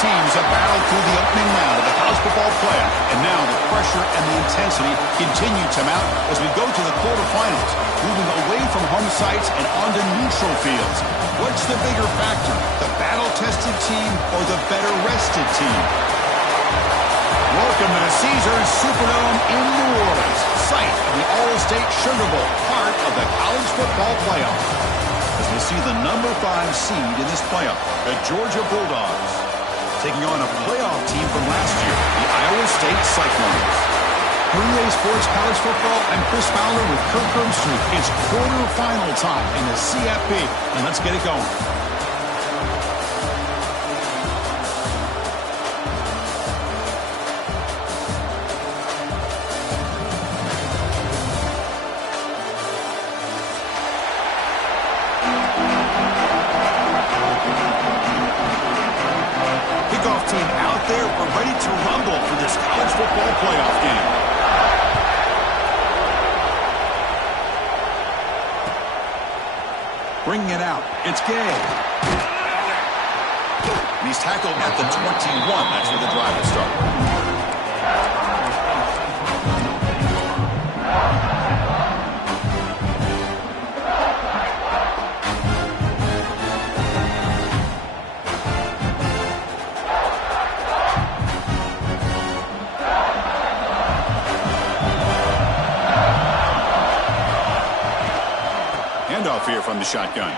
teams have battled through the opening round of the college football playoff, and now the pressure and the intensity continue to mount as we go to the quarterfinals, moving away from home sites and onto neutral fields. What's the bigger factor, the battle-tested team or the better-rested team? Welcome to the Caesars Superdome in New Orleans, site of the All-State Sugar Bowl, part of the college football playoff. As we see the number 5 seed in this playoff, the Georgia Bulldogs, taking on a playoff team from last year, the Iowa State Cyclones. Relay Sports College Football, I'm Chris Fowler with Kirk Herbstreit. It's quarterfinal time in the CFP, and let's get it going. Bringing it out. It's Gay. And he's tackled at the 21. That's where the drive will start. Here from the shotgun.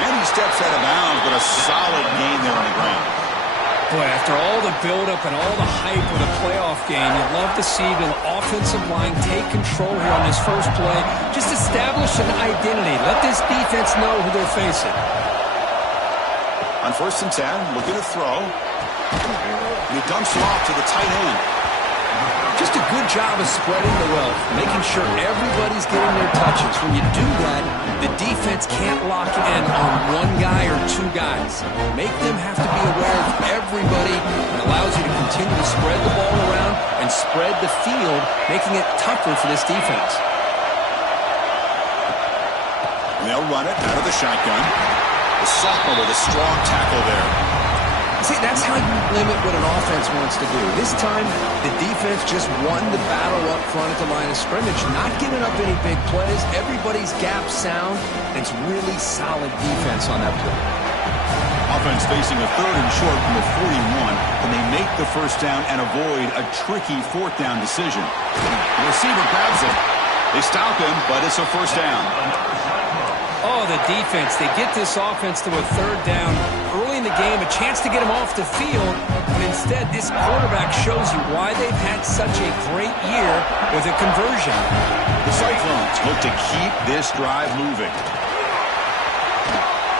And he steps out of bounds, but a solid gain there on the ground. Boy, after all the buildup and all the hype of the playoff game, you'd love to see the offensive line take control here on this first play. Just establish an identity. Let this defense know who they're facing. On 1st and 10, looking to throw. And he dumps it off to the tight end. Just a good job of spreading the wealth, making sure everybody's getting their touches. When you do that, the defense can't lock in on one guy or two guys. Make them have to be aware of everybody, and allows you to continue to spread the ball around and spread the field, making it tougher for this defense. And they'll run it out of the shotgun. The sophomore with a strong tackle there. See, that's how you limit what an offense wants to do. This time, the defense just won the battle up front at the line of scrimmage, not giving up any big plays. Everybody's gap sound, and it's really solid defense on that play. Offense facing a 3rd and short from the 41, and they make the first down and avoid a tricky 4th down decision. The receiver grabs it. They stop him, but it's a first down. Oh, the defense. They get this offense to a 3rd down early in the game, a chance to get him off the field, but instead this quarterback shows you why they've had such a great year with a conversion. The Cyclones look to keep this drive moving.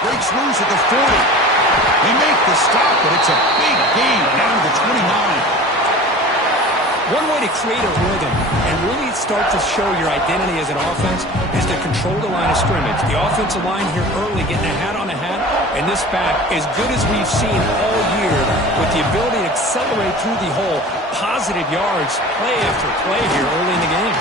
Breaks loose at the 40. They make the stop, but it's a big gain down to the 29. One way to create a rhythm and really start to show your identity as an offense is to control the line of scrimmage. The offensive line here early getting a hat on a hat, and this back, as good as we've seen all year, with the ability to accelerate through the hole, positive yards, play after play here early in the game.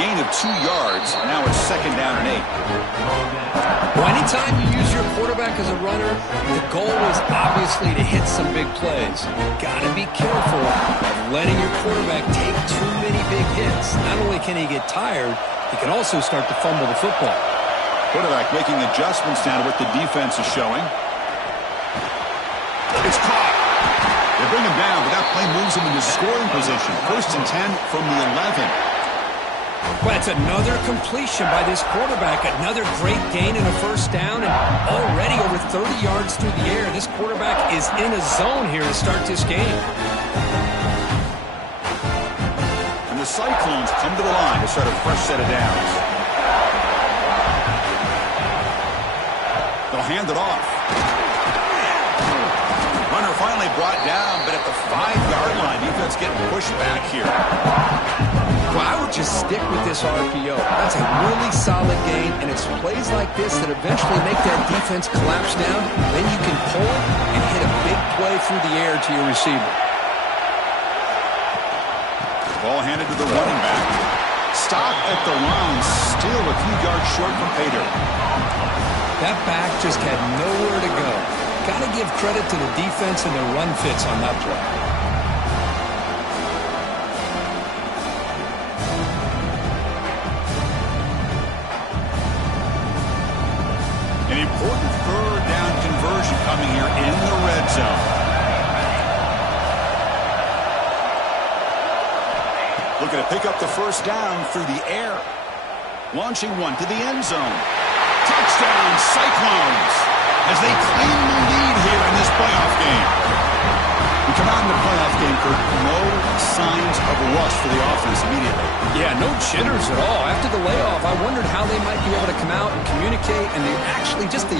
Gain of 2 yards. Now it's 2nd down and 8. Well, anytime you use your quarterback as a runner, the goal is obviously to hit some big plays. Got to be careful of letting your quarterback take too many big hits. Not only can he get tired, he can also start to fumble the football. Quarterback making adjustments now to what the defense is showing. It's caught. They bring him down, but that play moves him into scoring position. 1st and 10 from the 11. Well, it's another completion by this quarterback. Another great gain in a first down, and already over 30 yards through the air. This quarterback is in a zone here to start this game. And the Cyclones come to the line to start a fresh set of downs. They'll hand it off. Runner finally brought down, but at the 5-yard line, defense getting pushed back here. Well, I would just stick with this RPO. That's a really solid gain, and it's plays like this that eventually make that defense collapse down. Then you can pull it and hit a big play through the air to your receiver. Ball handed to the running back. Stop at the line, still a few yards short from pay dirt. That back just had nowhere to go. Got to give credit to the defense and their run fits on that play. An important third down conversion coming here in the red zone. Looking to pick up the first down through the air. Launching one to the end zone. Touchdown, Cyclones, as they claim the lead here in this playoff game. We come out in the playoff game, Kurt, no signs of a rush for the offense immediately. Yeah, no jitters at all. After the layoff, I wondered how they might be able to come out and communicate, and they actually just the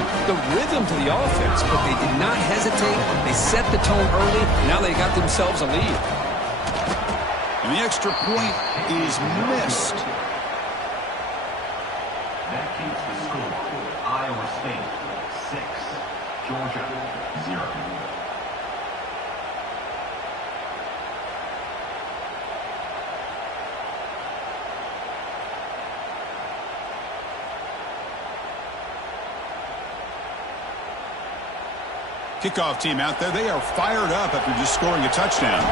rhythm to the offense, but they did not hesitate. They set the tone early. Now they got themselves a lead. And the extra point is missed. That keeps the score. Iowa State 6, Georgia 0. Kickoff team out there, they are fired up after just scoring a touchdown.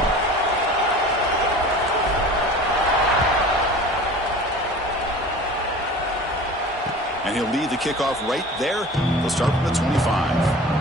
And he'll lead the kickoff right there. He'll start from the 25.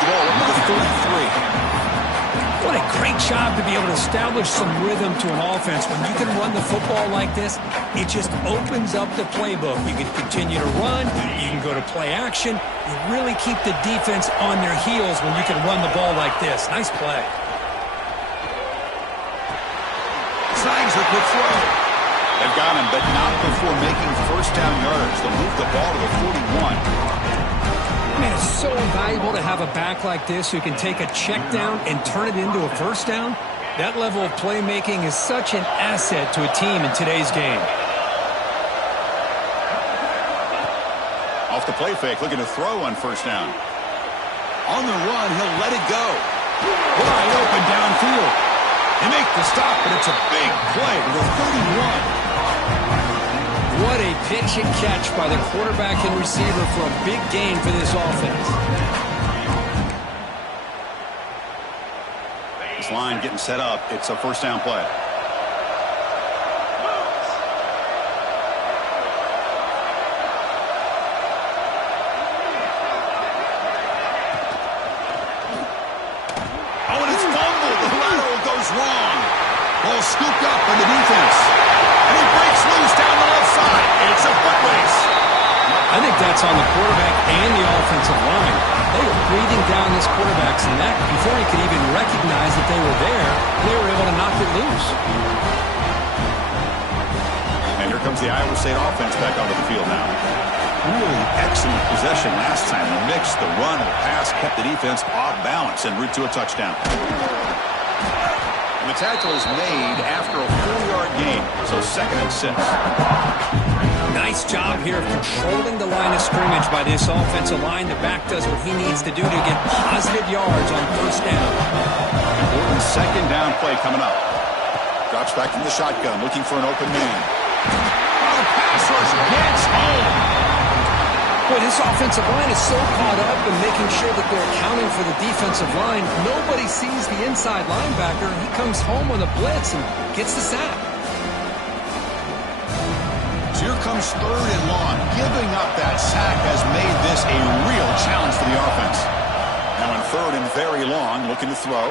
the ball up to the 33. What a great job to be able to establish some rhythm to an offense. When you can run the football like this, it just opens up the playbook. You can continue to run. You can go to play action. You really keep the defense on their heels when you can run the ball like this. Nice play. Signs a quick throw. They've got him, but not before making first down yards. They'll move the ball to the 41. Man, it's so invaluable to have a back like this who can take a check down and turn it into a first down. That level of playmaking is such an asset to a team in today's game. Off the play fake, looking to throw on first down. On the run, he'll let it go. Wide open downfield. They make the stop, but it's a big play to the 31. What a pitch and catch by the quarterback and receiver for a big gain for this offense. This line getting set up. It's a first down play. Oh, and it's fumbled. The lateral goes wrong. Ball scooped up by the defense. And he breaks loose down the left side. It's a foot race. I think that's on the quarterback and the offensive line. They were breathing down this quarterback's neck before he could even recognize that they were there. They were able to knock it loose. And here comes the Iowa State offense back onto the field now. Really excellent possession last time. The mix, the run, and the pass kept the defense off balance en route to a touchdown. And the tackle is made after a 4-yard gain, so 2nd and 6. Nice job here of controlling the line of scrimmage by this offensive line. The back does what he needs to do to get positive yards on first down. Important 2nd down play coming up. Drops back from the shotgun, looking for an open man. Oh, the pass rush gets home. Boy, this offensive line is so caught up in making sure that they're accounting for the defensive line. Nobody sees the inside linebacker. He comes home on a blitz and gets the sack. So here comes 3rd and long. Giving up that sack has made this a real challenge for the offense. Now in 3rd and very long, looking to throw.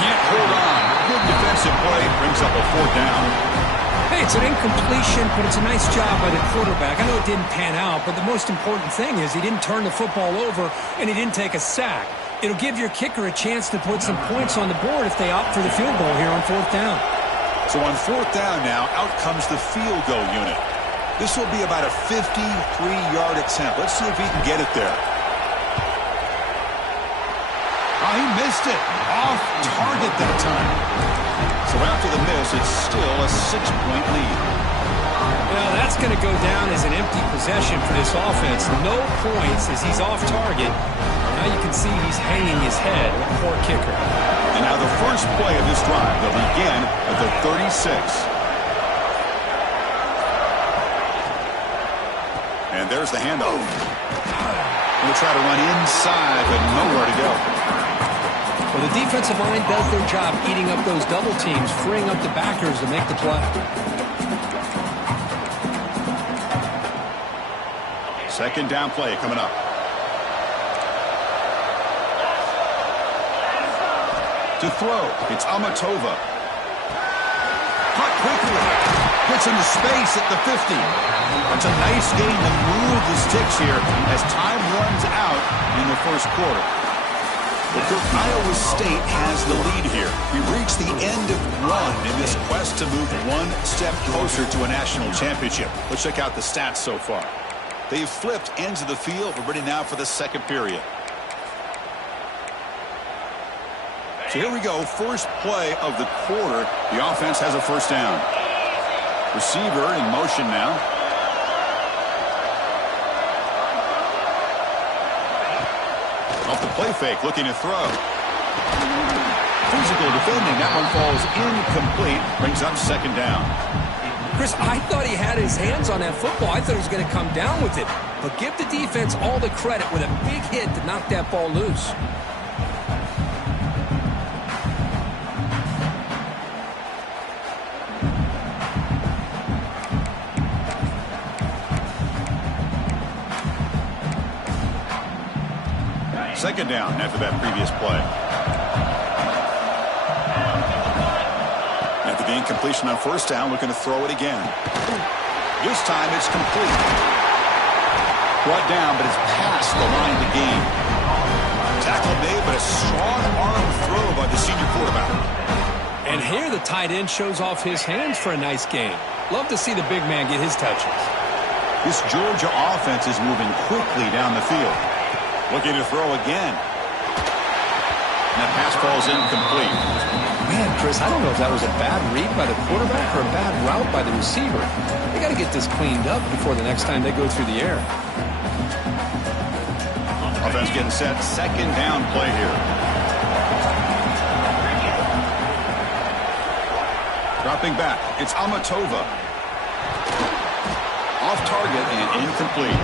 Can't hold on. Good defensive play. Brings up a 4th down. Hey, it's an incompletion, but it's a nice job by the quarterback. I know it didn't pan out, but the most important thing is he didn't turn the football over and he didn't take a sack. It'll give your kicker a chance to put some points on the board if they opt for the field goal here on 4th down. So on 4th down now, out comes the field goal unit. This will be about a 53-yard attempt. Let's see if he can get it there. Oh, he missed it. Off target that time. So after the miss, it's still a 6-point lead. Well, that's going to go down as an empty possession for this offense. No points as he's off target. Now you can see he's hanging his head. Poor kicker. And now the first play of this drive. They'll begin at the 36. And there's the handoff. We'll try to run inside, but nowhere to go. Well, the defensive line does their job eating up those double teams, freeing up the backers to make the play. 2nd down play coming up. To throw, it's Amatova. Caught quickly. Gets into space at the 50. It's a nice game to move the sticks here as time runs out in the first quarter. But Iowa State has the lead here. We've reached the end of one in this quest to move one step closer to a national championship. Let's check out the stats so far. They've flipped ends of the field. We're ready now for the 2nd period. So here we go. First play of the quarter. The offense has a first down. Receiver in motion now. Off the play fake, looking to throw. Physical defending. That one falls incomplete. Brings up 2nd down. Chris, I thought he had his hands on that football. I thought he was going to come down with it. But give the defense all the credit with a big hit to knock that ball loose. Second down after that previous play. After the incompletion on first down, looking to throw it again. This time it's complete. Brought down, but it's past the line of the game. Tackle made, but a strong arm throw by the senior quarterback. And here the tight end shows off his hands for a nice game. Love to see the big man get his touches. This Georgia offense is moving quickly down the field. Looking to throw again. And that pass ball's incomplete. Man, Chris, I don't know if that was a bad read by the quarterback or a bad route by the receiver. They got to get this cleaned up before the next time they go through the air. Offense getting set. Second down play here. Dropping back. It's Amatova. Off target and incomplete.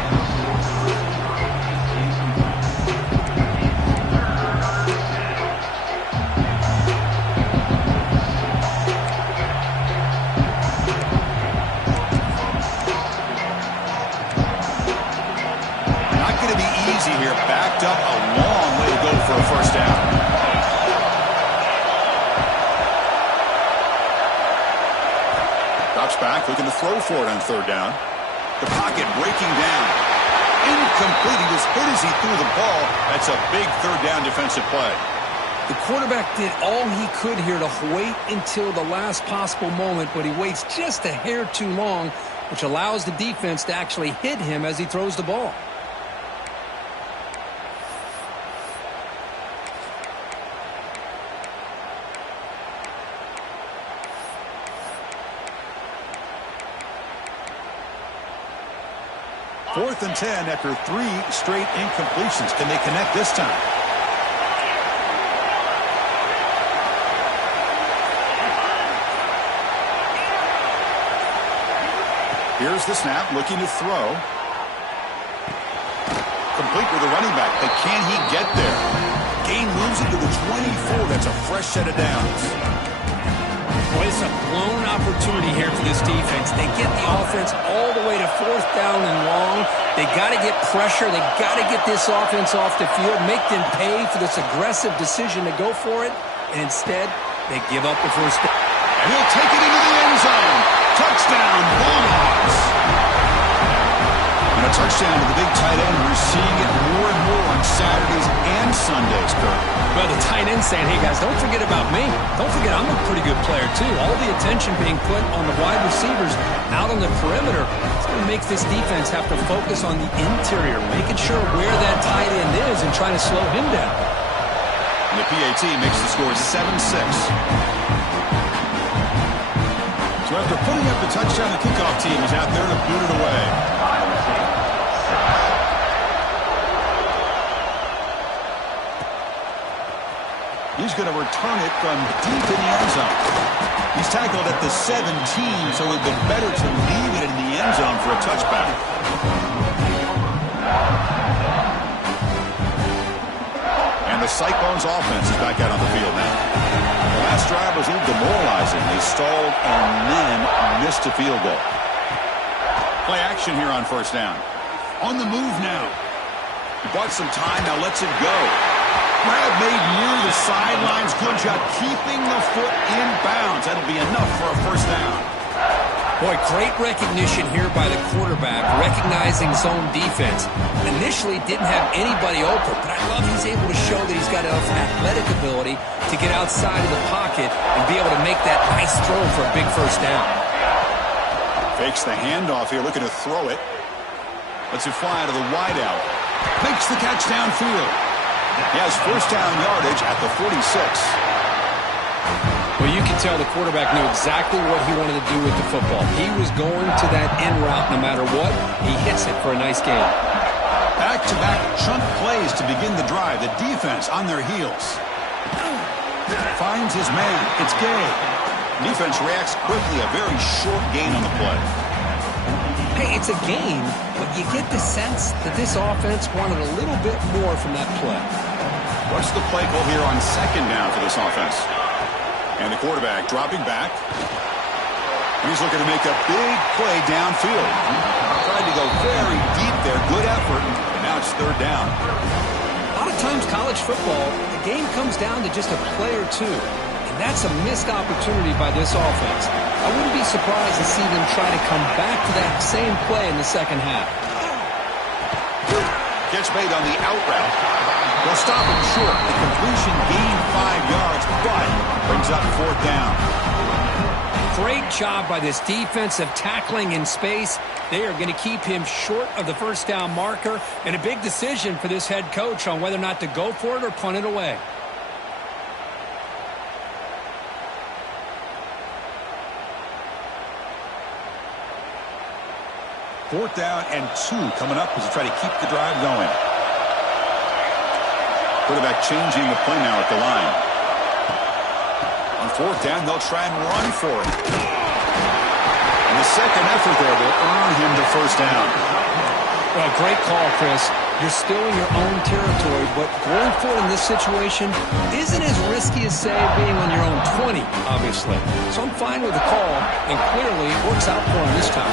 Here, backed up a long way to go for a first down. Drops back, looking to throw for it on third down. The pocket breaking down. Incomplete. He was hit as he threw the ball. That's a big third down defensive play. The quarterback did all he could here to wait until the last possible moment, but he waits just a hair too long, which allows the defense to actually hit him as he throws the ball. Fourth and 10 after 3 straight incompletions. Can they connect this time? Here's the snap, looking to throw. Complete with the running back, but can he get there? Gain moves into the 24. That's a fresh set of downs. Well, it's a blown opportunity here for this defense. They get the offense all the way to fourth down and long. They got to get pressure. They got to get this offense off the field, make them pay for this aggressive decision to go for it. And instead, they give up the first down. And he'll take it into the end zone. Touchdown, Bulldogs. And a touchdown to the big tight end. We're seeing it more and more on Saturdays and Sundays, Kurt. Well, the tight end saying, hey, guys, don't forget about me. Don't forget I'm a pretty good player, too. All the attention being put on the wide receivers out on the perimeter. It's going to make this defense have to focus on the interior, making sure where that tight end is and trying to slow him down. And the PAT makes the score 7-6. So after putting up the touchdown, the kickoff team is out there to boot it away. He's going to return it from deep in the end zone. He's tackled at the 17, so it would have been better to leave it in the end zone for a touchback. And the Cyclones offense is back out on the field now. The last drive was a little demoralizing. They stalled and then missed a field goal. Play action here on first down. On the move now. He bought some time, now lets it go. Grab made near the sidelines. Good job keeping the foot in bounds. That'll be enough for a first down. Boy, great recognition here by the quarterback, recognizing zone defense. Initially didn't have anybody open, but I love he's able to show that he's got enough athletic ability to get outside of the pocket and be able to make that nice throw for a big first down. Fakes the handoff here, looking to throw it. Lets it fly out of the wideout. Makes the catch downfield. He has first down yardage at the 46. Well, you can tell the quarterback knew exactly what he wanted to do with the football. He was going to that end route no matter what. He hits it for a nice gain. Back-to-back chunk plays to begin the drive. The defense on their heels. Finds his man. It's Gay. Defense reacts quickly. A very short gain on the play. Hey, it's a gain, but you get the sense that this offense wanted a little bit more from that play. What's the play call here on second down for this offense? And the quarterback dropping back. He's looking to make a big play Tried to go very deep there. Good effort. And now it's third down. A lot of Sometimes college football, the game comes down to just a play or two. And that's a missed opportunity by this offense. I wouldn't be surprised to see them try to come back to that same play in the second half. Gets made on the out route. They'll stop him short. The completion gained 5 yards, but brings up 4th down. Great job by this defensive tackling in space. They are going to keep him short of the first down marker, and a big decision for this head coach on whether or not to go for it or punt it away. Fourth down and 2 coming up as they try to keep the drive going. Quarterback changing the play now at the line. On 4th down, they'll try and run for it. And the second effort there will earn him the first down. Well, great call, Chris. You're still in your own territory, but going for it in this situation isn't as risky as, say, being on your own 20, obviously. So I'm fine with the call, and clearly it works out for him this time.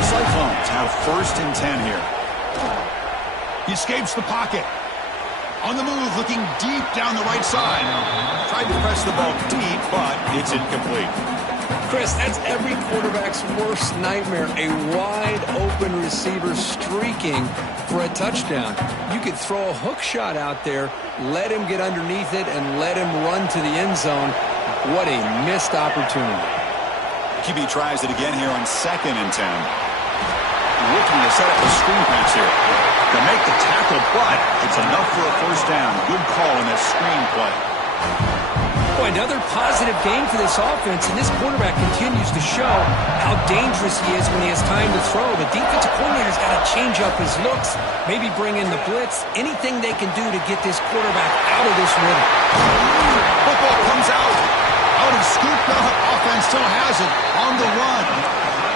The Cyclones have 1st and 10 here. He escapes the pocket. On the move, looking deep down the right side. Tried to press the ball deep, but it's incomplete. Chris, that's every quarterback's worst nightmare. A wide-open receiver streaking for a touchdown. You could throw a hook shot out there, let him get underneath it, and let him run to the end zone. What a missed opportunity. QB tries it again here on 2nd and 10. Looking to set up a screen pass here. To make the tackle, but it's enough for a first down. Good call in that screen play. Boy, another positive game for this offense, and this quarterback continues to show how dangerous he is when he has time to throw. The defensive coordinator's got to change up his looks, maybe bring in the blitz, anything they can do to get this quarterback out of this rhythm. Football comes out. Out and scooped. The offense still has it on the run.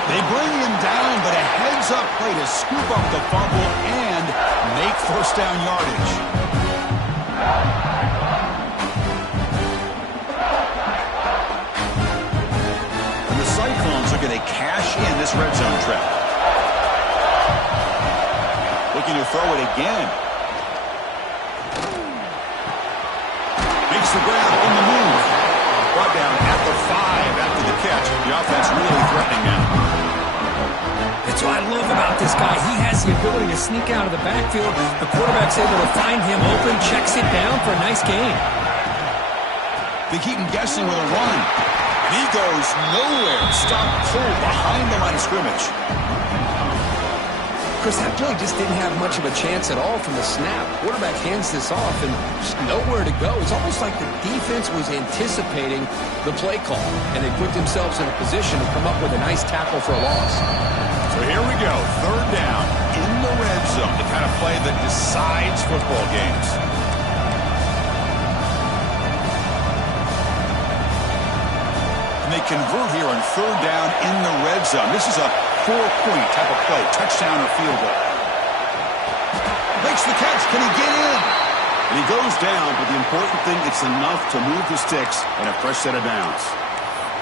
They bring him down, but a heads-up play to scoop up the fumble and make first down yardage. And the Cyclones are going to cash in this red zone trap. Looking to throw it again. Makes the ground on the move. Brought down at the 5 after the catch. The offense really threatening now. That's what I love about this guy. He has the ability to sneak out of the backfield. The quarterback's able to find him open, checks it down for a nice gain. They keep him guessing with a run. And he goes nowhere. Stop cold behind the line of scrimmage. Chris, that play just didn't have much of a chance at all from the snap. Quarterback hands this off and just nowhere to go. It's almost like the defense was anticipating the play call, and they put themselves in a position to come up with a nice tackle for a loss. So here we go, 3rd down in the red zone, the kind of play that decides football games. And they convert here on 3rd down in the red zone. This is a 4-point type of play, touchdown or field goal. Makes the catch, can he get in? And he goes down, but the important thing, it's enough to move the sticks and a fresh set of downs.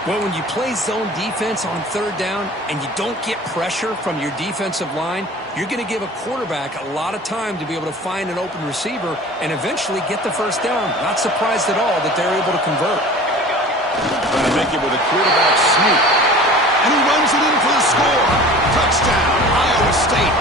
Well, when you play zone defense on 3rd down and you don't get pressure from your defensive line, you're going to give a quarterback a lot of time to be able to find an open receiver and eventually get the first down. Not surprised at all that they're able to convert. Trying to make it with a quarterback sneak. And he runs it in for the score. Touchdown, Iowa State.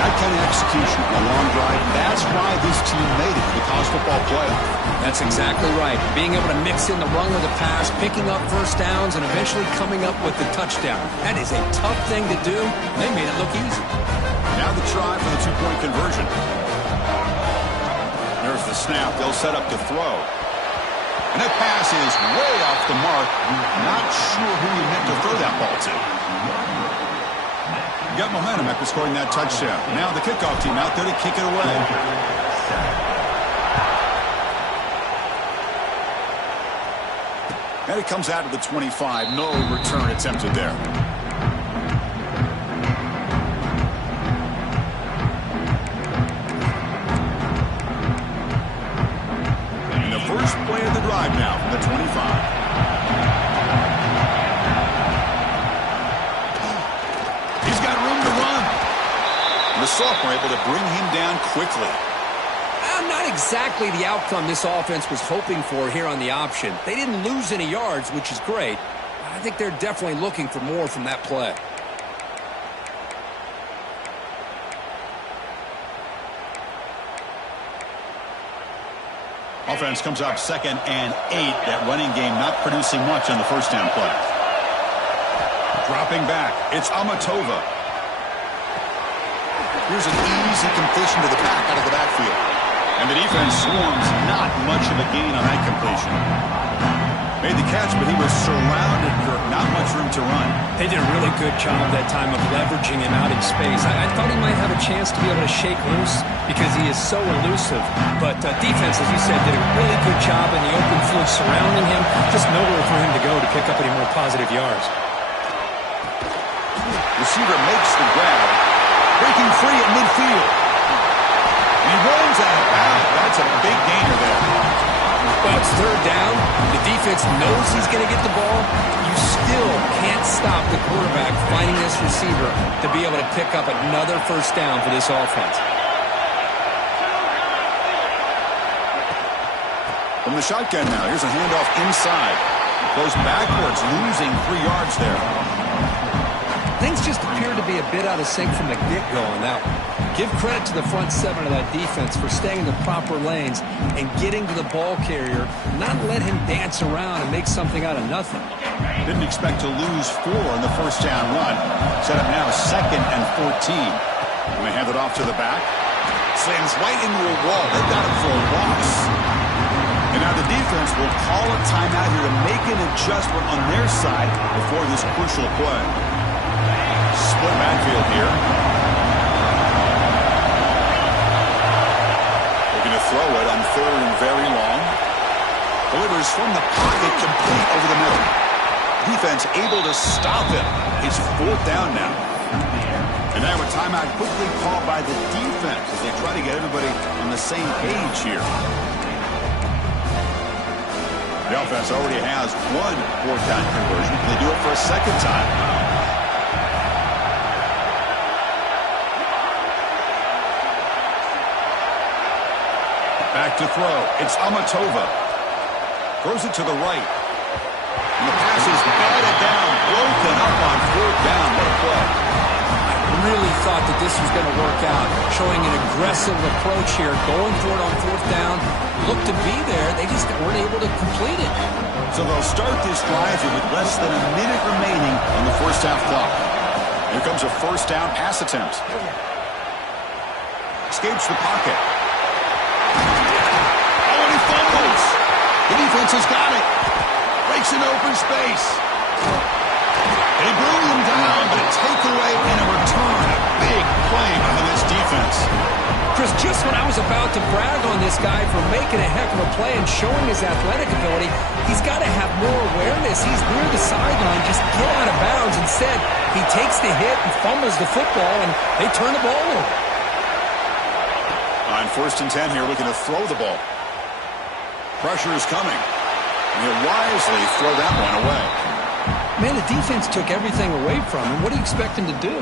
That kind of execution, a long drive, that's why this team made it to the college football playoff. That's exactly right. Being able to mix in the run with the pass, picking up first downs, and eventually coming up with the touchdown. That is a tough thing to do. They made it look easy. Now the try for the 2-point conversion. There's the snap. They'll set up to throw. And that pass is way off the mark. Not sure who he meant to throw that ball to. Got momentum after scoring that touchdown. Now the kickoff team out there to kick it away. And it comes out of the 25. No return attempted there. And the first play of the drive now from the 25. The sophomore able to bring him down quickly. Not exactly the outcome this offense was hoping for here on the option. They didn't lose any yards, which is great. I think they're definitely looking for more from that play. Offense comes up 2nd and 8. That running game not producing much on the first down play. Dropping back, it's Amatova. Here's an easy completion to the back out of the backfield. And the defense swarms, not much of a gain on that completion. Made the catch, but he was surrounded, Kirk. Not much room to run. They did a really good job that time of leveraging him out in space. I thought he might have a chance to be able to shake loose because he is so elusive. But defense, as you said, did a really good job in the open field surrounding him. Just nowhere for him to go to pick up any more positive yards. Receiver makes the grab. Breaking free at midfield. He runs out of bounds. That's a big gainer there. Well, it's 3rd down. The defense knows he's going to get the ball. You still can't stop the quarterback finding this receiver to be able to pick up another first down for this offense. From the shotgun now, here's a handoff inside. Goes backwards, losing 3 yards there. Things just appear to be a bit out of sync from the get-go on that one. Give credit to the front 7 of that defense for staying in the proper lanes and getting to the ball carrier, not let him dance around and make something out of nothing. Didn't expect to lose 4 in the first down run. Set up now 2nd and 14. And they hand it off to the back. Slams right into a wall. They got him for a loss. And now the defense will call a timeout here to make an adjustment on their side before this crucial play. Split backfield here. Looking to throw it on 3rd and very long. Delivers from the pocket, complete over the middle. Defense able to stop him. It's 4th down now. And now a timeout quickly called by the defense as they try to get everybody on the same page here. The offense already has 1 4th down conversion. They do it for a 2nd time. Back to throw. It's Amatova. Throws it to the right. And the pass is batted down, broken up on 4th down. What a play. I really thought that this was going to work out, showing an aggressive approach here, going for it on 4th down. Looked to be there. They just weren't able to complete it. So they'll start this drive with less than a minute remaining on the first half clock. Here comes a first down pass attempt. Escapes the pocket. The defense has got it. Breaks in open space. They bring him down, but a takeaway and a return. A big play by this defense. Chris, just when I was about to brag on this guy for making a heck of a play and showing his athletic ability, he's got to have more awareness. He's near the sideline, just get out of bounds. Instead, he takes the hit and fumbles the football, and they turn the ball over. On 1st and 10 here, looking to throw the ball. Pressure is coming. And he'll wisely throw that one away. Man, the defense took everything away from him. What do you expect him to do?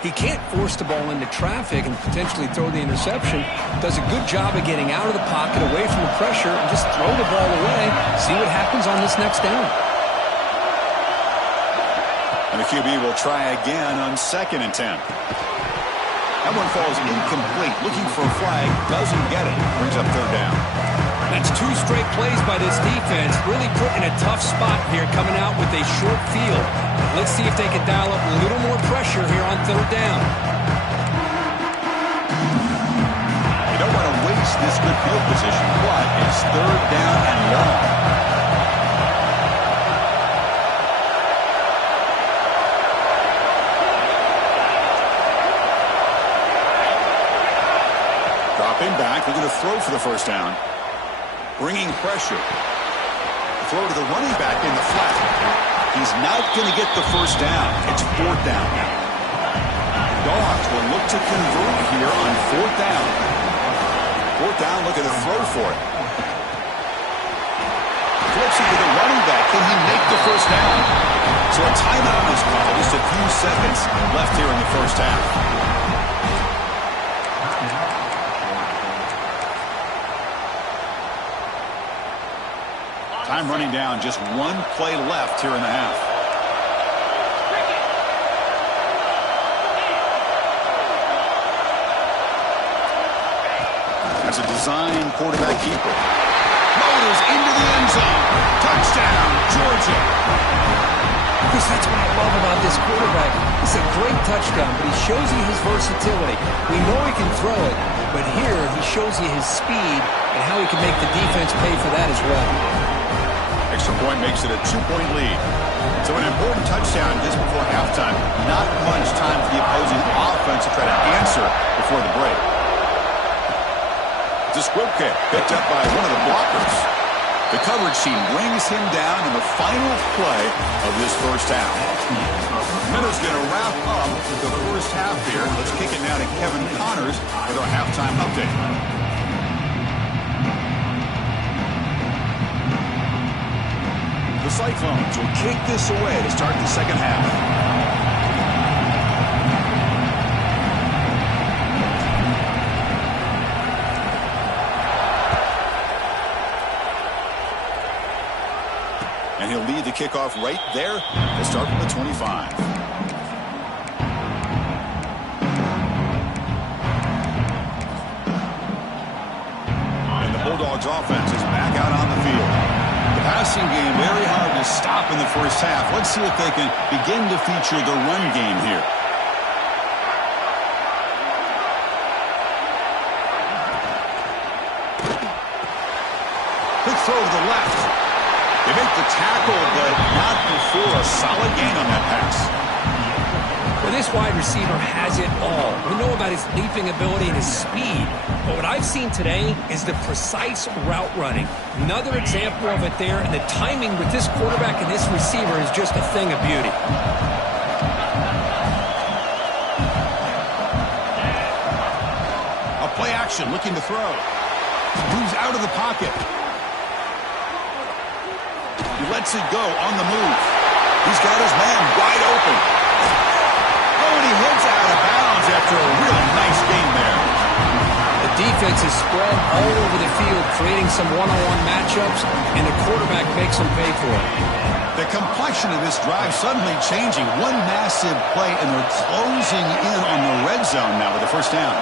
He can't force the ball into traffic and potentially throw the interception. Does a good job of getting out of the pocket, away from the pressure, and just throw the ball away. See what happens on this next down. And the QB will try again on 2nd and 10. That one falls incomplete. Looking for a flag. Doesn't get it. Brings up 3rd down. That's 2 straight plays by this defense. Really put in a tough spot here, coming out with a short field. Let's see if they can dial up a little more pressure here on 3rd down. You don't want to waste this good field position, but it's 3rd down and long. Dropping back, looking to throw for the first down. Bringing pressure. Throw to the running back in the flat. He's not going to get the first down. It's 4th down now. Dogs will look to convert here on 4th down. 4th down, looking to throw for it. Flips it to the running back. Can he make the first down? So a timeout is called. Just a few seconds left here in the first half. Time running down, just one play left here in the half. As a design quarterback keeper. Motors into the end zone. Touchdown, Georgia. Chris, that's what I love about this quarterback. It's a great touchdown, but he shows you his versatility. We know he can throw it, but here he shows you his speed and how he can make the defense pay for that as well. Extra point makes it a 2-point lead. So an important touchdown just before halftime. Not much time for the opposing offense to try to answer before the break. It's a squib kick picked up by one of the blockers. The coverage team brings him down in the final play of this first half. Meadows going to wrap up the first half here. Let's kick it now to Kevin Connors with our halftime update. The Cyclones will kick this away to start the second half. And he'll lead the kickoff right there to start from the 25. And the Bulldogs offense is back out on the field. The passing game very hard to stop in the first half. Let's see if they can begin to feature the run game here. Quick throw to the left. They make the tackle, but not before a solid gain on that pass. Well, this wide receiver has it all. We know about his leaping ability and his speed, but what I've seen today is the precise route running. Another example of it there, and the timing with this quarterback and this receiver is just a thing of beauty. A play action, looking to throw. Moves out of the pocket. He lets it go on the move. He's got his man wide open. Oh, and he heads out of bounds after a really nice gain there. The defense is spread all over the field, creating some one-on-one matchups, and the quarterback makes them pay for it. The complexion of this drive suddenly changing. One massive play, and they're closing in on the red zone now with the first down.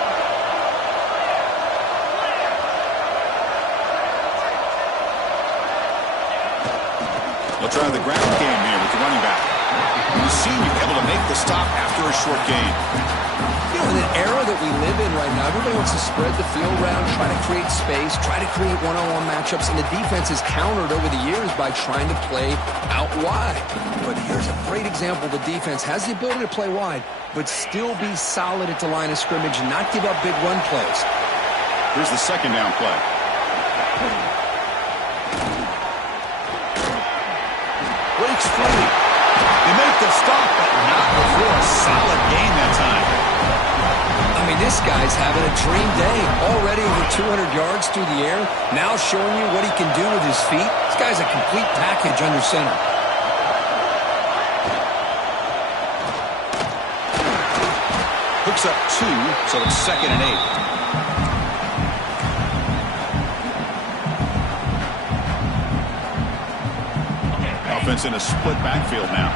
They'll try the ground game here with the running back. The senior able to make the stop after a short gain. You know, in an era that we live in right now, everybody wants to spread the field around, try to create space, try to create one-on-one matchups, and the defense has countered over the years by trying to play out wide. But here's a great example. The defense has the ability to play wide, but still be solid at the line of scrimmage and not give up big run plays. Here's the second down play. Breaks free. They make the stop, but not before a solid gain that time. I mean, this guy's having a dream day. Already over 200 yards through the air. Now showing you what he can do with his feet. This guy's a complete package under center. Hooks up 2, so it's 2nd and 8. Offense in a split backfield now.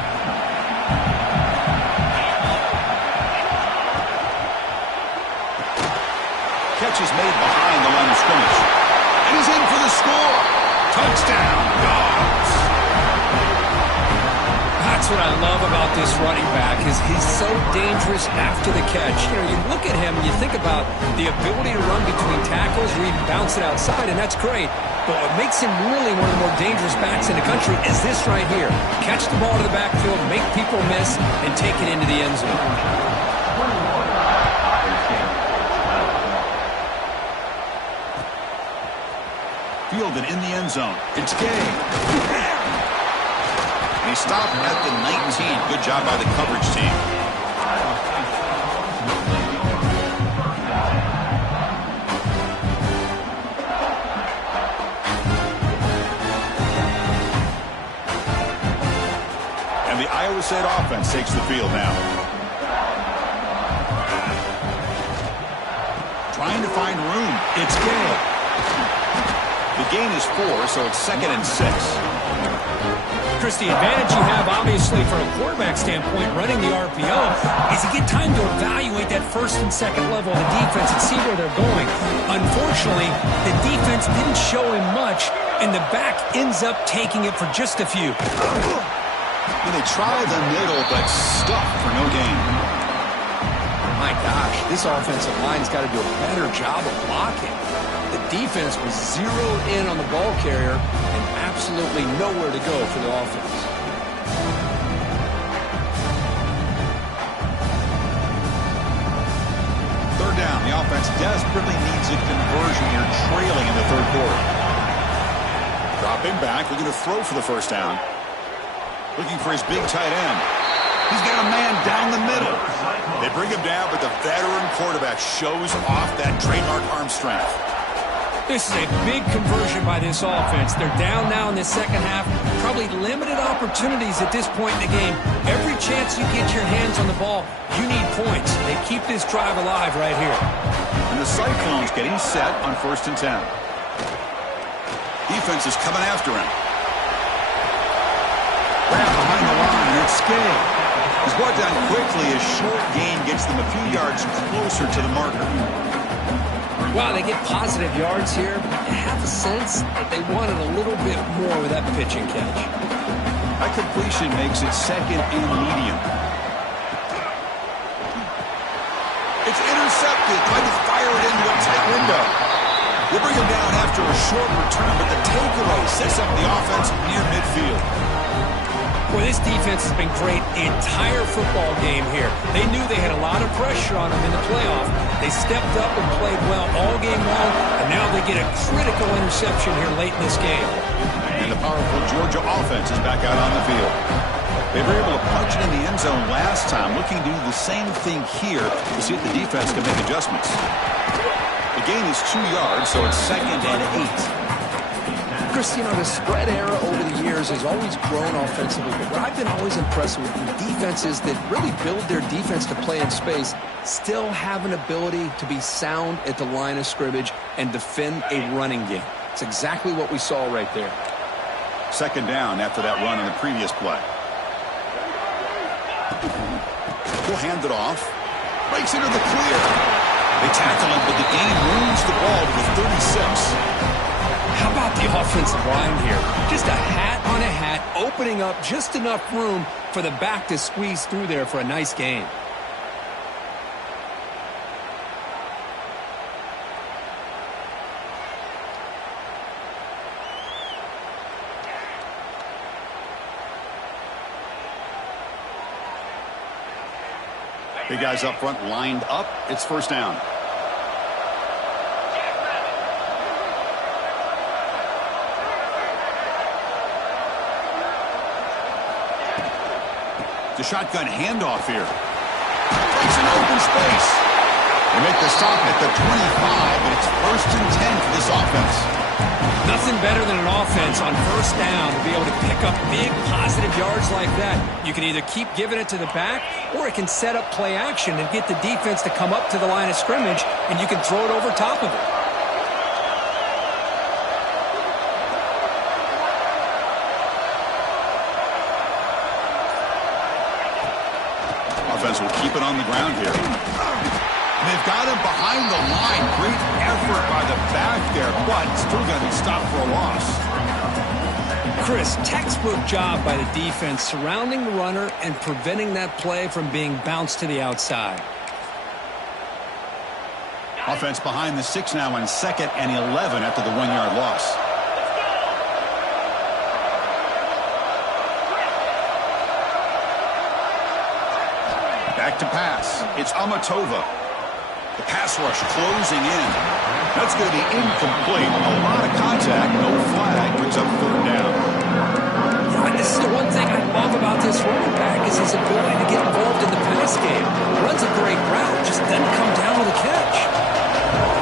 Catch is made behind the line of scrimmage. And he's in for the score. Touchdown, Dogs. That's what I love about this running back is he's so dangerous after the catch. You know, you look at him and you think about the ability to run between tackles or even bounce it outside, and that's great. But what makes him really one of the more dangerous backs in the country is this right here. Catch the ball to the backfield, make people miss, and take it into the end zone. Fielded in the end zone. It's Gay. And he stopped at the 19. Good job by the coverage team. And the Iowa State offense takes the field now. Trying to find room. It's Gay. The gain is 4, so it's 2nd and 6. Chris, the advantage you have, obviously, from a quarterback standpoint, running the RPO, is you get time to evaluate that first and second level of the defense and see where they're going. Unfortunately, the defense didn't show him much, and the back ends up taking it for just a few. And they try the middle, but stuck for no gain. My gosh, this offensive line's got to do a better job of blocking. The defense was zeroed in on the ball carrier and absolutely nowhere to go for the offense. Third down, the offense desperately needs a conversion here, trailing in the third quarter. Dropping back, looking to throw for the first down. Looking for his big tight end. He's got a man down the middle. They bring him down, but the veteran quarterback shows off that trademark arm strength. This is a big conversion by this offense. They're down now in the second half. Probably limited opportunities at this point in the game. Every chance you get your hands on the ball, you need points. They keep this drive alive right here. And the Cyclones getting set on 1st and 10. Defense is coming after him. Grab behind the line, and it's Skay. He's brought down quickly. A short gain gets them a few yards closer to the marker. Wow, they get positive yards here. I have a sense that they wanted a little bit more with that pitch and catch. That completion makes it 2nd and medium. It's intercepted. Trying to fire it into a tight window. They bring him down after a short return, but the takeaway sets up the offense near midfield. Well, this defense has been great the entire football game here. They knew they had a lot of pressure on them in the playoff. They stepped up and played well all game long, and now they get a critical interception here late in this game. And the powerful Georgia offense is back out on the field. They were able to punch it in the end zone last time, looking to do the same thing here to see if the defense can make adjustments. The gain is 2 yards, so it's 2nd and 8. Chris, you know, the spread era over the years has always grown offensively, but what I've been always impressed with defenses that really build their defense to play in space still have an ability to be sound at the line of scrimmage and defend a running game. It's exactly what we saw right there. 2nd down after that run in the previous play. He'll hand it off. Breaks into the clear. They tackle him, but the game moves the ball to the 36. How about the offensive line here? Just a hat on a hat, opening up just enough room for the back to squeeze through there for a nice gain. Big guys up front lined up. It's 1st down. The shotgun handoff here. Takes an open space. They make the stop at the 25, and it's 1st and 10 for this offense. Nothing better than an offense on 1st down to be able to pick up big positive yards like that. You can either keep giving it to the back, or it can set up play action and get the defense to come up to the line of scrimmage, and you can throw it over top of it. Offense will keep it on the ground here. And they've got him behind the line. Great effort by the back there, but still going to be stopped for a loss. Chris, textbook job by the defense surrounding the runner and preventing that play from being bounced to the outside. Offense behind the 6 now on 2nd and 11 after the 1-yard loss. Back to pass. It's Amatova. The pass rush closing in. That's going to be incomplete. A lot of contact. No flag. Brings up 3rd down. This is the one thing I love about this running back is his ability to get involved in the pass game. Runs a great route. Just doesn't come down with a catch.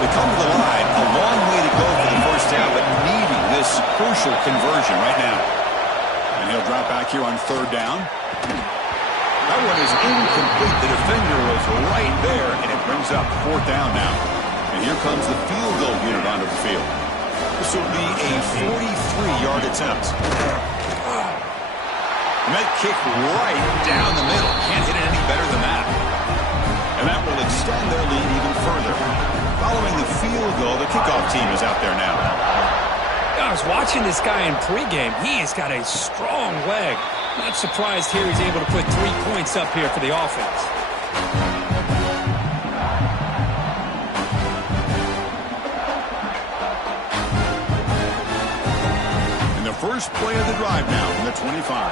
They come to the line. A long way to go for the 1st down, but needing this crucial conversion right now. And he'll drop back here on 3rd down. That one is incomplete. The defender was right there, and it brings up 4th down now. And here comes the field goal unit onto the field. This will be a 43-yard attempt. And that kick right down the middle. Can't hit it any better than that. And that will extend their lead even further. Following the field goal, the kickoff team is out there now. I was watching this guy in pregame. He has got a strong leg. Not surprised here he's able to put 3 points up here for the offense. And the first play of the drive now from the 25.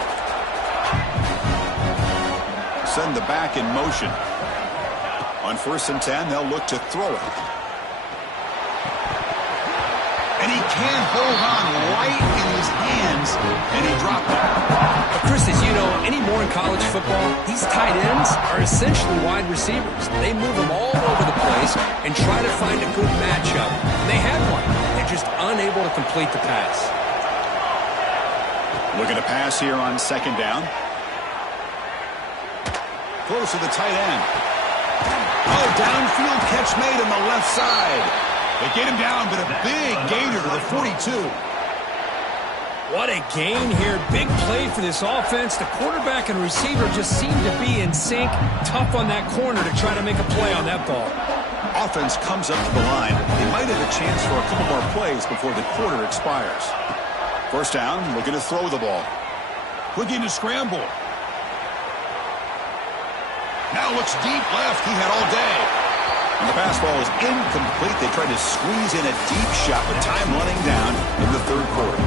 Send the back in motion. On 1st and 10, they'll look to throw it. And he can't hold on right in his hands, and he dropped it. But Chris, as you know, anymore in college football, these tight ends are essentially wide receivers. They move them all over the place and try to find a good matchup. And they had one. They're just unable to complete the pass. Looking to pass here on 2nd down. Close to the tight end. Oh, downfield catch made on the left side. They get him down, but a big gainer to the 42. What a gain here. Big play for this offense. The quarterback and receiver just seem to be in sync. Tough on that corner to try to make a play on that ball. Offense comes up to the line. They might have a chance for a couple more plays before the quarter expires. 1st down, looking to throw the ball. Looking to scramble. Now looks deep left. He had all day. And the pass ball is incomplete. They tried to squeeze in a deep shot, but time running down in the 3rd quarter.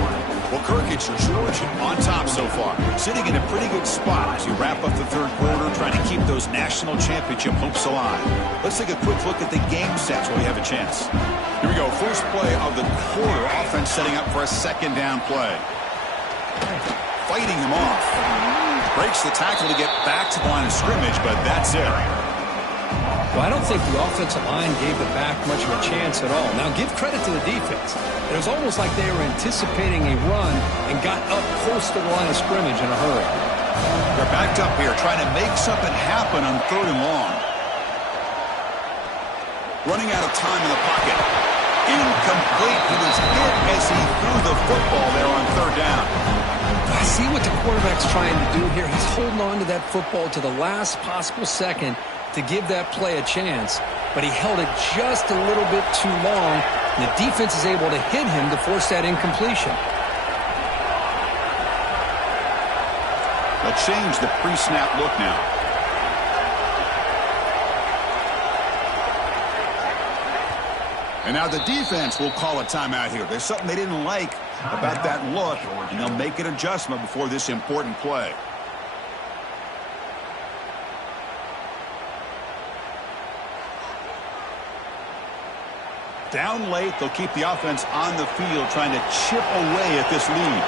Well, Kirkich, Georgia, on top so far. Sitting in a pretty good spot as you wrap up the 3rd quarter, trying to keep those national championship hopes alive. Let's take a quick look at the game stats while we have a chance. Here we go. First play of the quarter. Offense setting up for a 2nd down play. Fighting him off. Breaks the tackle to get back to the line of scrimmage, but that's it. Well, I don't think the offensive line gave the back much of a chance at all. Now, give credit to the defense. It was almost like they were anticipating a run and got up close to the line of scrimmage in a hurry. They're backed up here, trying to make something happen on 3rd and long. Running out of time in the pocket. Incomplete. He was hit as he threw the football there on 3rd down. I see what the quarterback's trying to do here. He's holding on to that football to the last possible second to give that play a chance, but he held it just a little bit too long, and the defense is able to hit him to force that incompletion. They'll change the pre-snap look now. And now the defense will call a timeout here. There's something they didn't like about that look, and they'll make an adjustment before this important play. Down late, they'll keep the offense on the field trying to chip away at this lead.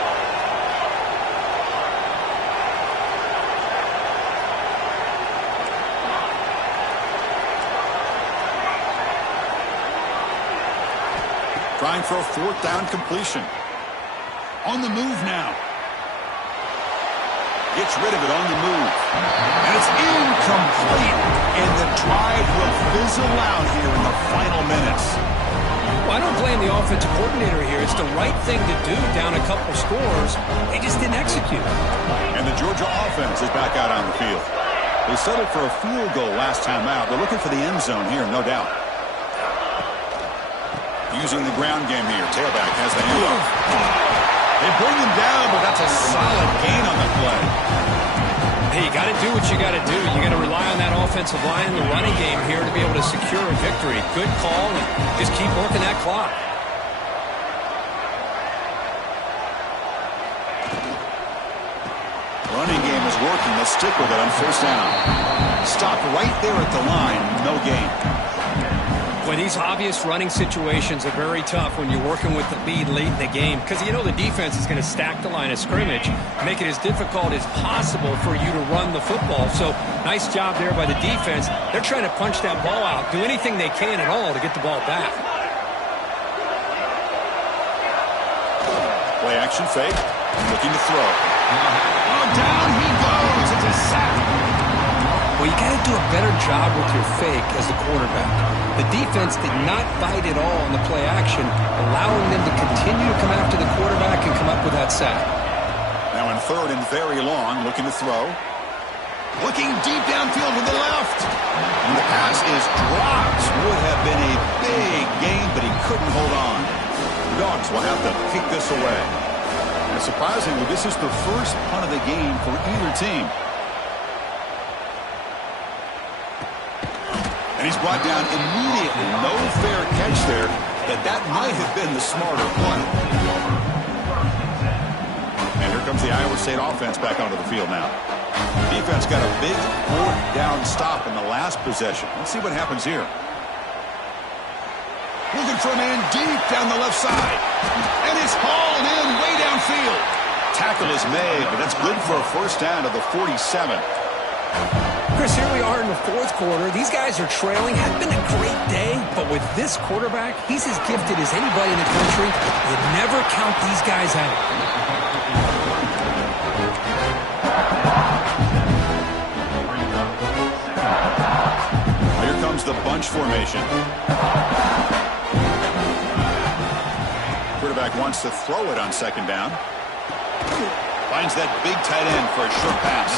Trying for a 4th down completion. On the move now. Gets rid of it on the move. And it's incomplete. And the drive will fizzle out here in the final minutes. Well, I don't blame the offensive coordinator here. It's the right thing to do down a couple scores. They just didn't execute. And the Georgia offense is back out on the field. They settled for a field goal last time out. They're looking for the end zone here, no doubt. Using the ground game here. Tailback has the handoff. They bring him down, but that's a solid gain on the play. Hey, you got to do what you got to do. You got to rely on that offensive line, the running game here to be able to secure a victory. Good call, and just keep working that clock. Running game is working. Let's stick with it on 1st down. Stop right there at the line. No gain. Well, these obvious running situations are very tough when you're working with the lead late in the game because you know the defense is going to stack the line of scrimmage, make it as difficult as possible for you to run the football. So nice job there by the defense. They're trying to punch that ball out, do anything they can at all to get the ball back. Play action fake. Looking to throw. Oh, down he goes. It's a sack. Well, Well, you got to do a better job with your fake as the quarterback. The defense did not bite at all on the play action, allowing them to continue to come after the quarterback and come up with that sack. Now in third and very long, looking to throw. Looking deep downfield with the left. And the pass is dropped. Would have been a big game, but he couldn't hold on. The Dogs will have to kick this away. And surprisingly, this is the first punt of the game for either team. And he's brought down immediately. No fair catch there, but that might have been the smarter play. And here comes the Iowa State offense back onto the field now. Defense got a big fourth down stop in the last possession. Let's see what happens here. Looking for a man deep down the left side. And it's hauled in way downfield. Tackle is made, but that's good for a first down to the 47. Chris, here we are in the fourth quarter. These guys are trailing. Had been a great day, but with this quarterback, he's as gifted as anybody in the country. You never count these guys out. Here comes the bunch formation. Quarterback wants to throw it on second down. Finds that big tight end for a short pass.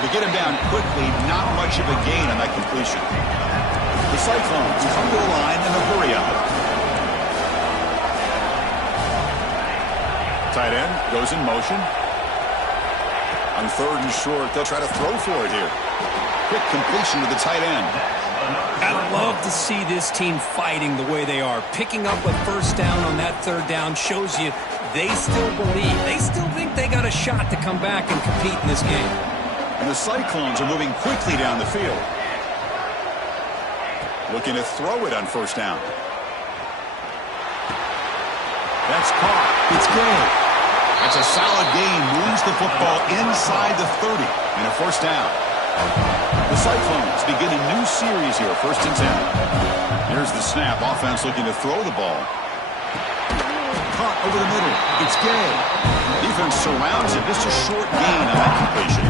To get him down quickly, not much of a gain on that completion. The Cyclones come to the line in a hurry up. Tight end goes in motion. On third and short, they'll try to throw for it here. Quick completion to the tight end. I love to see this team fighting the way they are. Picking up a first down on that third down shows you they still believe. They still think they got a shot to come back and compete in this game. And the Cyclones are moving quickly down the field. Looking to throw it on first down. That's caught. It's good. That's a solid gain. Moves the football inside the 30 and a first down. The Cyclones begin a new series here, first and 10. Here's the snap. Offense looking to throw the ball. Caught over the middle. It's Gay. Defense surrounds it. Just a short gain on that completion.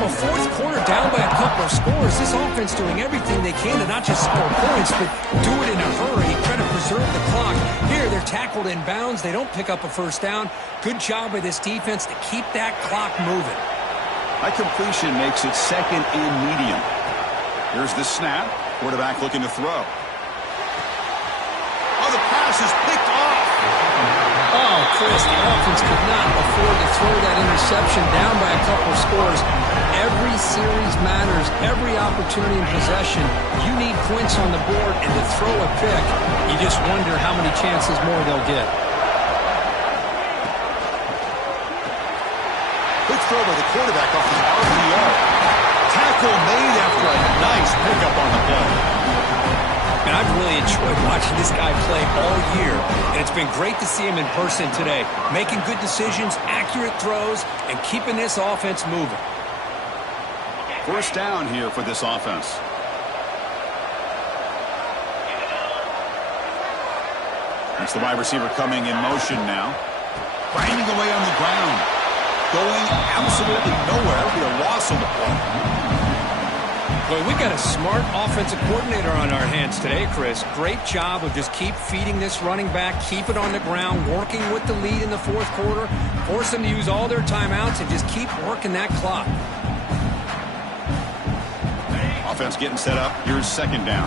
Well, fourth quarter down by a couple of scores. This offense doing everything they can to not just score points, but do it in a hurry, try to preserve the clock. Here, they're tackled in bounds. They don't pick up a first down. Good job by this defense to keep that clock moving. That completion makes it second and medium. Here's the snap. Quarterback looking to throw. Oh, the pass is picked off. Oh, Chris, the offense could not afford to throw that interception down by a couple of scores. Every series matters. Every opportunity in possession. You need points on the board, and to throw a pick, you just wonder how many chances more they'll get. Quick throw by the quarterback off the RPO. Tackle made after a nice pickup on the play. And I've really enjoyed watching this guy play all year. And it's been great to see him in person today. Making good decisions, accurate throws, and keeping this offense moving. First down here for this offense. It's the wide receiver coming in motion now. Grinding away on the ground. Going absolutely nowhere with a loss on the play. Boy, we got a smart offensive coordinator on our hands today, Chris. Great job of just keep feeding this running back, keep it on the ground, working with the lead in the fourth quarter, force them to use all their timeouts, and just keep working that clock. Offense getting set up. Here's second down.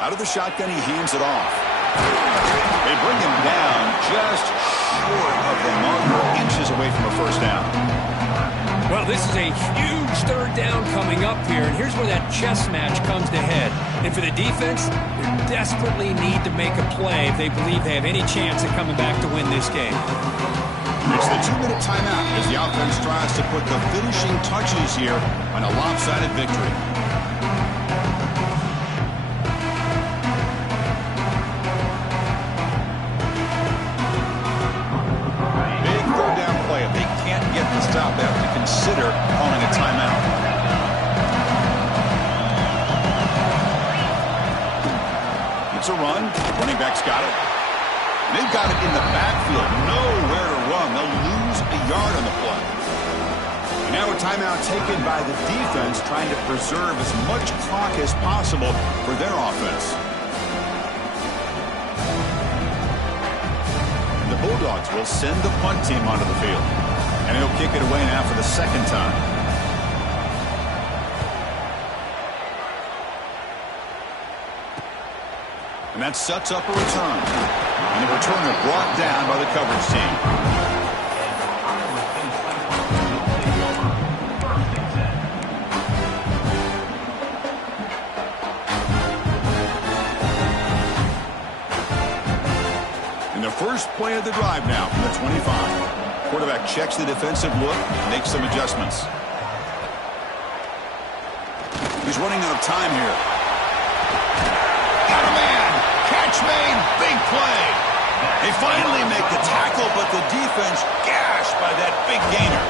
Out of the shotgun, he hands it off. They bring him down just short of the marker, inches away from a first down. Well, this is a huge third down coming up here, and here's where that chess match comes to head. And for the defense, they desperately need to make a play if they believe they have any chance of coming back to win this game. It's the 2-minute timeout as the offense tries to put the finishing touches here on a lopsided victory. Big third down play. If they can't get the stop, they have to consider calling a timeout. It's a run. Running back's got it. They've got it in the backfield. Nowhere to run. They'll lose a yard on the play. And now a timeout taken by the defense, trying to preserve as much clock as possible for their offense. The Bulldogs will send the punt team onto the field. And he'll kick it away now for the second time. And that sets up a return. And the returner brought down by the coverage team. And the first play of the drive now from the 25. Quarterback checks the defensive look, makes some adjustments. He's running out of time here. Got a man! Catch made, big play. They finally make the tackle, but the defense gashed by that big gainer.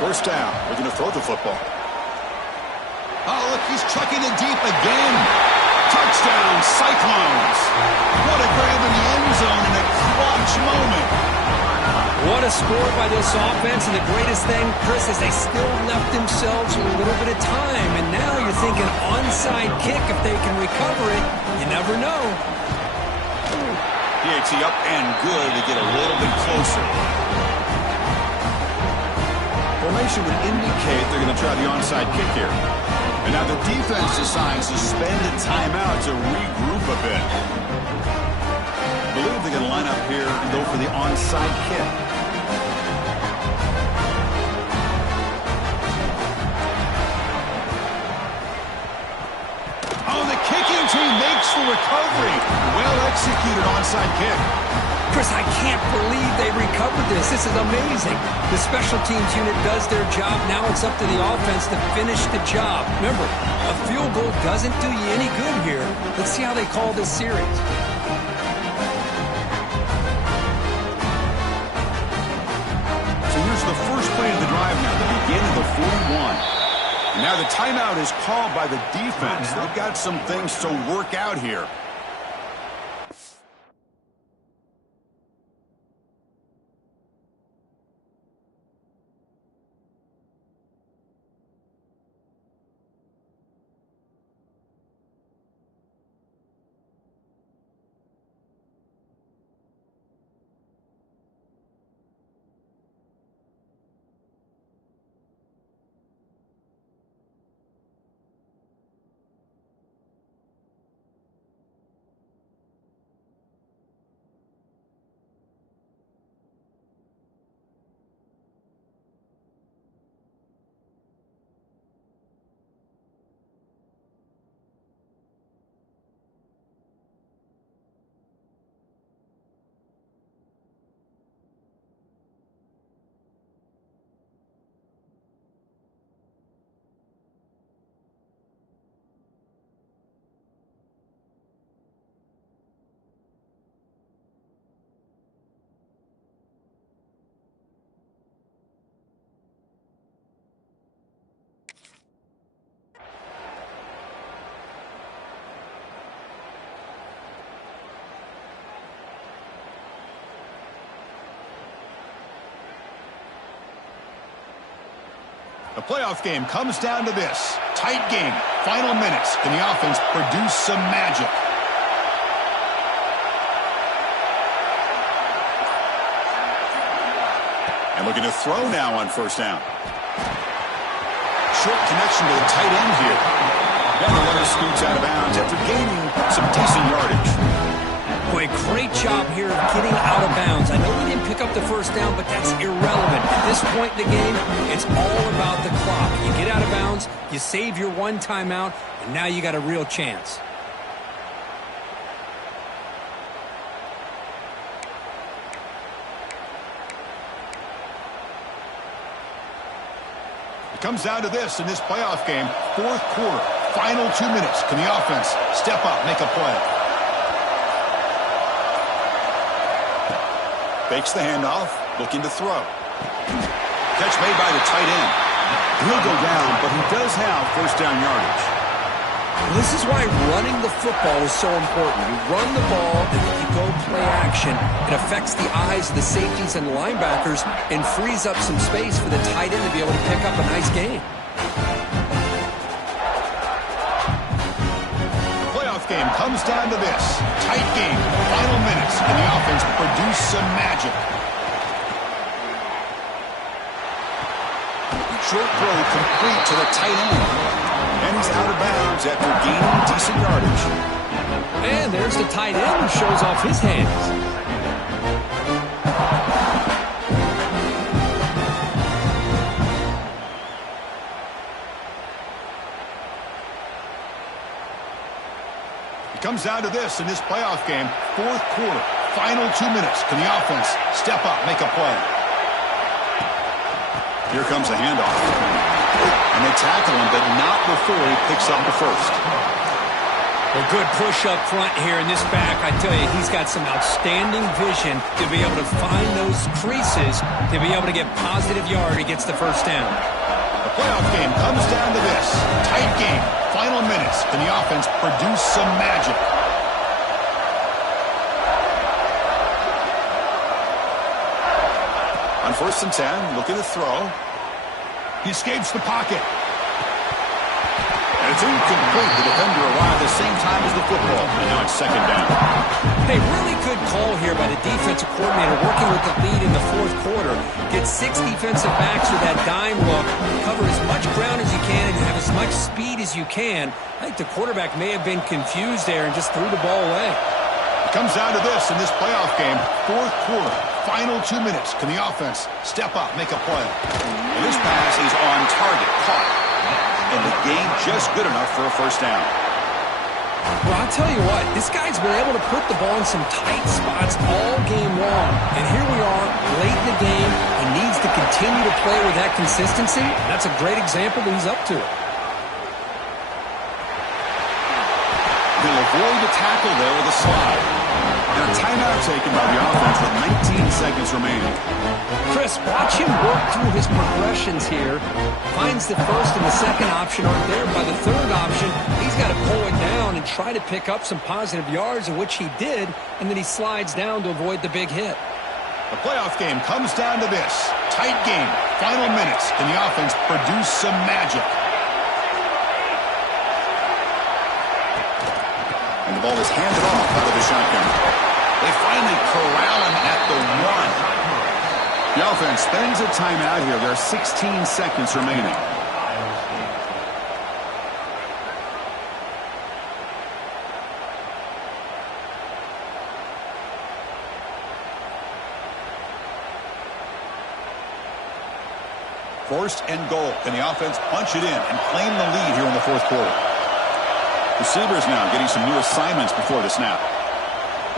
First down, looking to throw the football. Oh, look, he's chucking it deep again. Touchdown, Cyclones. What a grab in the end zone in a clutch moment. What a score by this offense, and the greatest thing, Chris, is they still left themselves with a little bit of time, and now you're thinking onside kick if they can recover it. You never know. PAT up and good to get a little bit closer. Formation would indicate they're going to try the onside kick here. And now the defense decides to spend a timeout to regroup a bit. I believe they're going to line up here and go for the onside kick. Oh, the kicking team makes the recovery. Well executed onside kick. Chris, I can't believe they recovered this. This is amazing. The special teams unit does their job. Now it's up to the offense to finish the job. Remember, a field goal doesn't do you any good here. Let's see how they call this series. So here's the first play of the drive now, the beginning of the 41. And now the timeout is called by the defense. They've got some things to work out here. The playoff game comes down to this. Tight game. Final minutes. Can the offense produce some magic? And looking to throw now on first down. Short connection to the tight end here. And the runner scoots out of bounds after gaining some decent yardage. Boy, great job here of getting out of bounds. I know we didn't pick up the first down, but that's irrelevant. At this point in the game, it's all about the clock. You get out of bounds, you save your one timeout, and now you got a real chance. It comes down to this in this playoff game. Fourth quarter, final 2 minutes. Can the offense step up, make a play? Fakes the handoff, looking to throw. Catch made by the tight end. He'll go down, but he does have first down yardage. This is why running the football is so important. You run the ball, and if you go play action, it affects the eyes of the safeties and linebackers and frees up some space for the tight end to be able to pick up a nice gain. The playoff game comes down to this. Tight game, final minutes, and the offense produce some magic. Short throw complete to the tight end. And he's out of bounds after gaining decent yardage. And there's the tight end who shows off his hands. It comes down to this in this playoff game. Fourth quarter, final 2 minutes. Can the offense step up, make a play? Here comes the handoff. And they tackle him, but not before he picks up the first. Well, good push up front here in this back. I tell you, he's got some outstanding vision to be able to find those creases, to be able to get positive yard. He gets the first down. The playoff game comes down to this. Tight game, final minutes. Can the offense produce some magic? On 1st and 10, looking to throw. He escapes the pocket. And it's incomplete. The defender arrived at the same time as the football. And now it's 2nd down. Hey, really good call here by the defensive coordinator working with the lead in the fourth quarter. Get 6 defensive backs with that dime look. Cover as much ground as you can and have as much speed as you can. I think the quarterback may have been confused there and just threw the ball away. It comes down to this in this playoff game. Fourth quarter, final 2 minutes. Can the offense step up, make a play? And this pass is on target, caught. And the game just good enough for a first down. Well, I'll tell you what, this guy's been able to put the ball in some tight spots all game long. And here we are, late in the game, and needs to continue to play with that consistency. That's a great example that he's up to it. He'll avoid the tackle there with a slide. And a timeout taken by the offense with 19 seconds remaining. Chris, watch him work through his progressions here. Finds the first and the second option aren't there. By the third option, he's got to pull it down and try to pick up some positive yards, of which he did, and then he slides down to avoid the big hit. The playoff game comes down to this. Tight game, final minutes. Can the offense produce some magic? And the ball is handed off out of the shotgun. They finally corral him at the 1. The offense spends a timeout here. There are 16 seconds remaining. First and goal. Can the offense punch it in and claim the lead here in the fourth quarter? Receivers now getting some new assignments before the snap.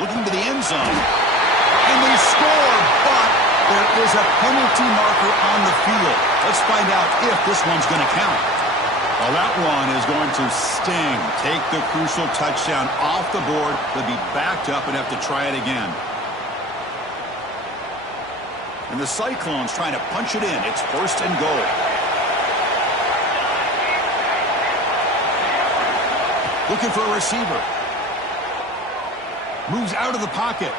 Looking to the end zone. And they score, but there is a penalty marker on the field. Let's find out if this one's going to count. Well, that one is going to sting. Take the crucial touchdown off the board. They'll be backed up and have to try it again. And the Cyclones trying to punch it in. It's first and goal. Looking for a receiver. Moves out of the pocket.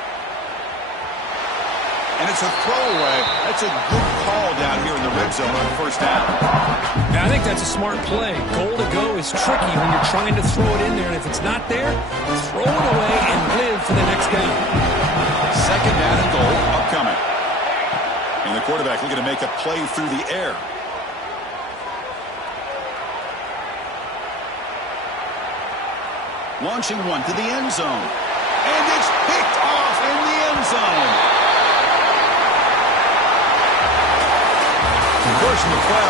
And it's a throwaway. That's a good call down here in the red zone on first down. Yeah, I think that's a smart play. Goal to go is tricky when you're trying to throw it in there. And if it's not there, throw it away and live for the next down. 2nd down and goal upcoming. And the quarterback looking to make a play through the air. Launching one to the end zone. And it's picked off in the end zone. Of course, in the playoffs.